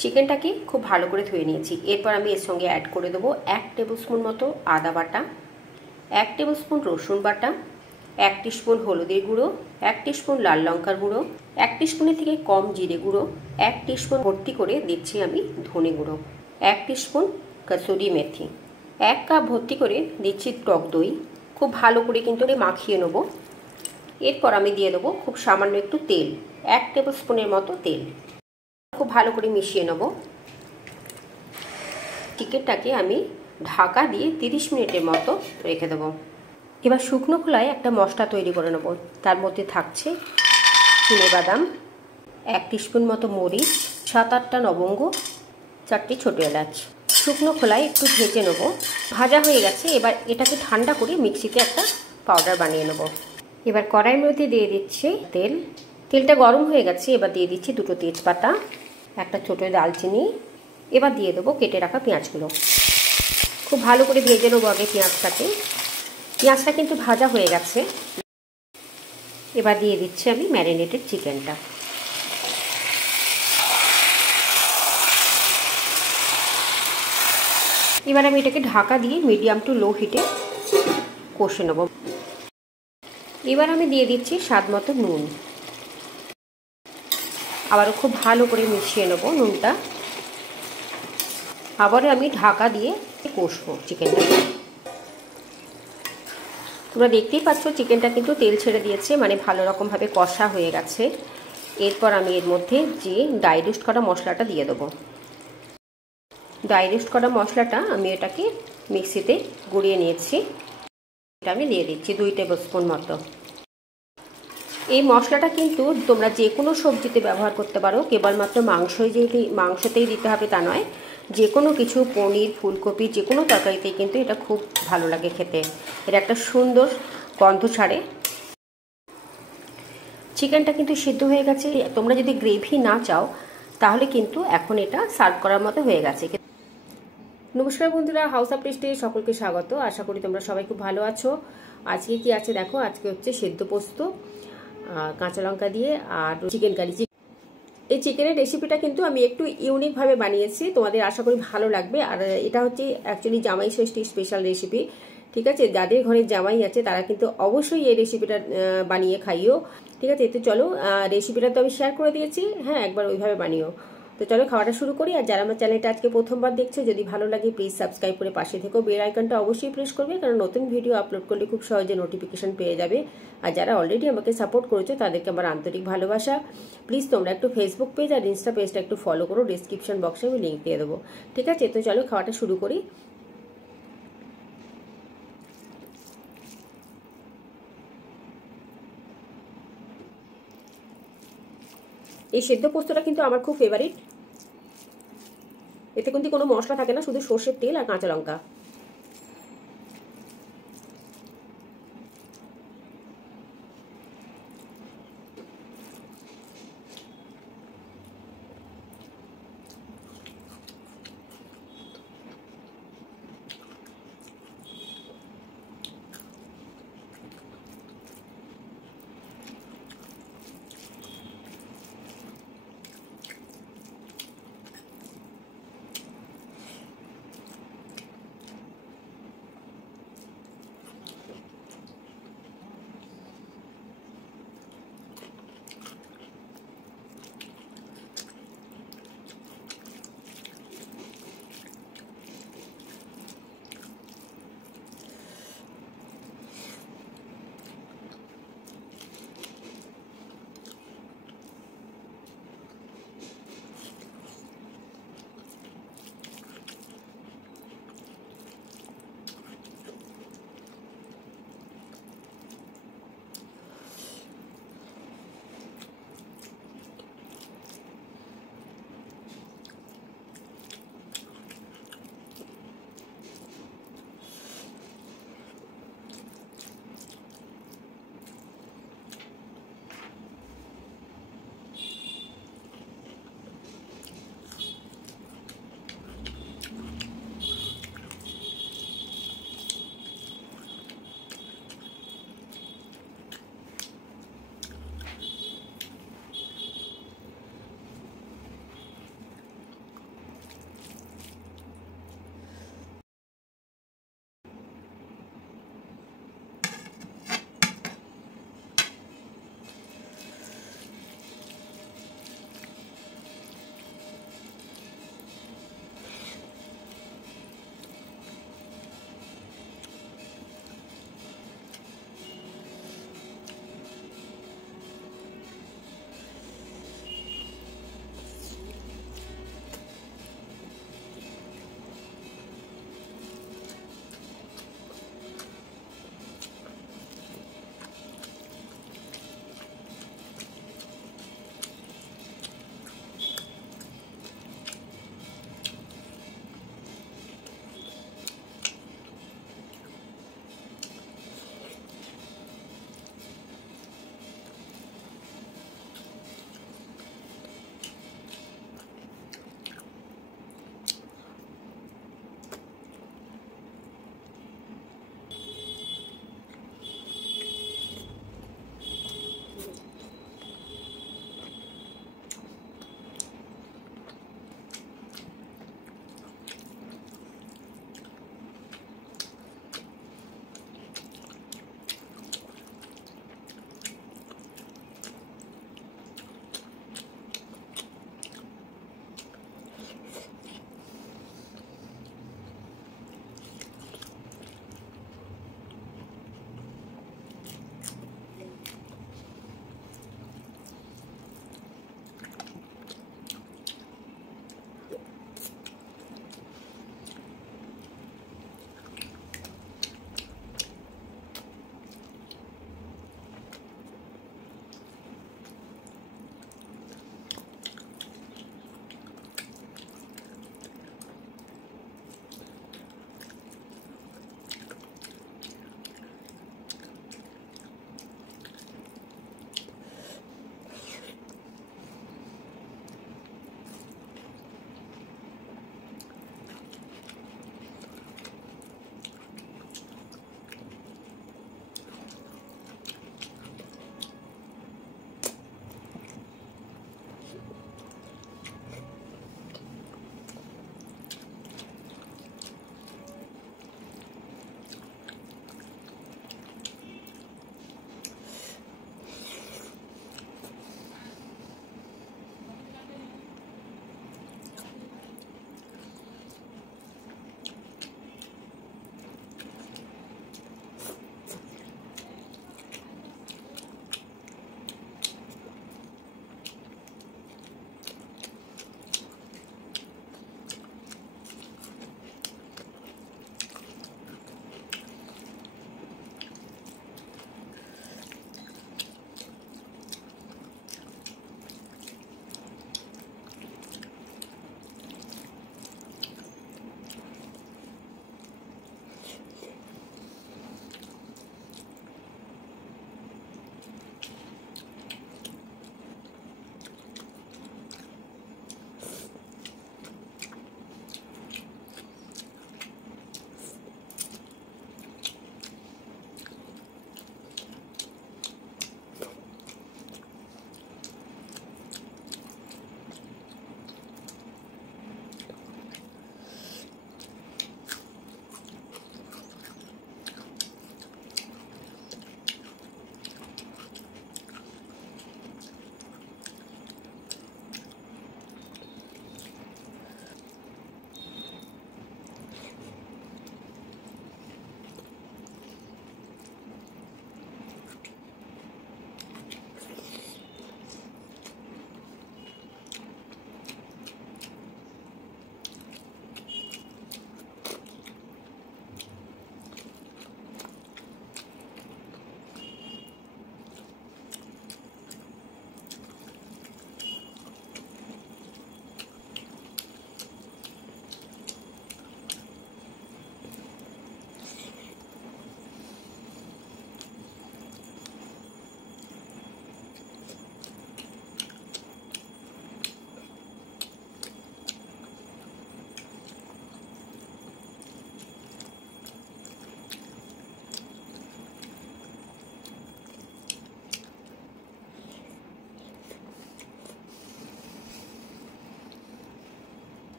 চিকেনটাকে খুব ভালো করে ধুয়ে নিয়েছি। এরপর আমি এর সঙ্গে অ্যাড করে দেবো 1 টেবিল স্পুন মতো আদা বাটা, 1 টেবিল স্পুন রসুন বাটা, 1 টিস্পুন হলুদের গুঁড়ো, 1 টিস্পুন লাল লঙ্কার গুঁড়ো, 1 টিস্পুনের থেকে কম জিরে গুঁড়ো, 1 টিস্পুন ভর্তি করে দিচ্ছি আমি ধনে গুঁড়ো, 1 টিস্পুন কসুরি মেথি, 1 কাপ ভর্তি করে দিচ্ছি টক দই। খুব ভালো করে কিন্তু মাখিয়ে নেব। এরপর আমি দিয়ে দেবো খুব সামান্য একটু তেল, 1 টেবিল স্পুনের মতো তেল। খুব ভালো করে মিশিয়ে নেব। চিকেনটাকে আমি ঢাকা দিয়ে 30 মিনিটের মতো রেখে দেবো। এবার শুকনো খোলায় একটা মশলা তৈরি করে নেব। তার মধ্যে থাকছে চিনেবাদাম, 1 টিস্পুন মতো মরিচ, 7-8টা লবঙ্গ, 4টি ছোটো এলাচ। শুকনো খোলায় একটু ভেজে নেব। ভাজা হয়ে গেছে। এবার এটাকে ঠান্ডা করে মিক্সিতে একটা পাউডার বানিয়ে নেব। এবার কড়াইয়ের মধ্যে দিয়ে দিচ্ছি তেল। তেলটা গরম হয়ে গেছে। এবার দিয়ে দিচ্ছি 2টো তেজপাতা, একটা ছোটো দালচিনি। এবার দিয়ে দেবো কেটে রাখা পেঁয়াজগুলো। খুব ভালো করে ভেজে নেবো আগে পেঁয়াজটাকে। পেঁয়াজটা কিন্তু ভাজা হয়ে গেছে। এবার দিয়ে দিচ্ছি আমি ম্যারিনেটেড চিকেনটা। এবার আমি এটাকে ঢাকা দিয়ে মিডিয়াম টু লো হিটে কষে নেব। এবার আমি দিয়ে দিচ্ছি স্বাদ মতো নুন। আবারও খুব ভালো করে মিশিয়ে নেব নুনটা। আবারও আমি ঢাকা দিয়ে কষবো চিকেনটা। তোমরা দেখতেই পাচ্ছ চিকেনটা কিন্তু তেল ছেড়ে দিয়েছে, মানে ভালো রকমভাবে কষা হয়ে গেছে। এরপর আমি এর মধ্যে যে ড্রাই রোস্ট করা মশলাটা দিয়ে দেবো। ড্রাই রোস্ট করা মশলাটা আমি এটাকে মিক্সিতে গুঁড়িয়ে নিয়েছি। এটা আমি দিয়ে দিচ্ছি 2 টেবিল স্পুন মতো। এই মশলাটা কিন্তু তোমরা যে কোনো সবজিতে ব্যবহার করতে পারো, কেবলমাত্র মাংসতেই দিতে হবে তা নয়। যে কোনো কিছু, পনির, ফুলকপি, যে কোনো তরকারিতেই কিন্তু এটা খুব ভালো লাগে খেতে। এটা একটা সুন্দর গন্ধ ছাড়ে। চিকেনটা কিন্তু সিদ্ধ হয়ে গেছে। তোমরা যদি গ্রেভি না চাও তাহলে কিন্তু এখন এটা সার্ভ করার মতো হয়ে গেছে। নমস্কার বন্ধুরা, হাউস অফ টেস্টে সকলকে স্বাগত। আশা করি তোমরা সবাই খুব ভালো আছো। আজকে কি আছে দেখো, আজকে হচ্ছে সেদ্ধ পোস্ত, কাঁচা লঙ্কা দিয়ে আর চিকেন কারি। এই চিকেনের রেসিপিটা কিন্তু আমি একটু ইউনিকভাবে বানিয়েছি, তোমাদের আশা করি ভালো লাগবে। আর এটা হচ্ছে অ্যাকচুয়ালি জামাই ষষ্ঠী স্পেশাল রেসিপি। ঠিক আছে, যাদের ঘরে জামাই আছে তারা কিন্তু অবশ্যই এই রেসিপিটা বানিয়ে খাইও। ঠিক আছে, তো চলো রেসিপিটা তো আমি শেয়ার করে দিয়েছি, হ্যাঁ একবার ওইভাবে বানিও। তো চলো খাওয়াটা শুরু করি। আর যারা আমার চ্যানেলটা আজকে প্রথমবার দেখছো, যদি ভালো লাগে প্লিজ সাবস্ক্রাইব করে পাশে থেকো। বেল আইকনটা অবশ্যই প্রেস করবে, কারণ নতুন ভিডিও আপলোড করলে খুব সহজে নোটিফিকেশন পেয়ে যাবে। আর যারা অলরেডি আমাকে সাপোর্ট করেছো তাদেরকে আমার আন্তরিক ভালোবাসা। প্লিজ তোমরা একটু ফেসবুক পেজ আর ইনস্টা পেজটা একটু ফলো করো। ডিসক্রিপশন বক্সে আমি লিঙ্ক দিয়ে দেবো। ঠিক আছে, তো চলো খাওয়াটা শুরু করি। এই সেদ্ধ পোস্তটা কিন্তু আমার খুব ফেভারিট। এতে কিন্তু কোনো মশলা থাকে না, শুধু সর্ষের তেল আর কাঁচা লঙ্কা।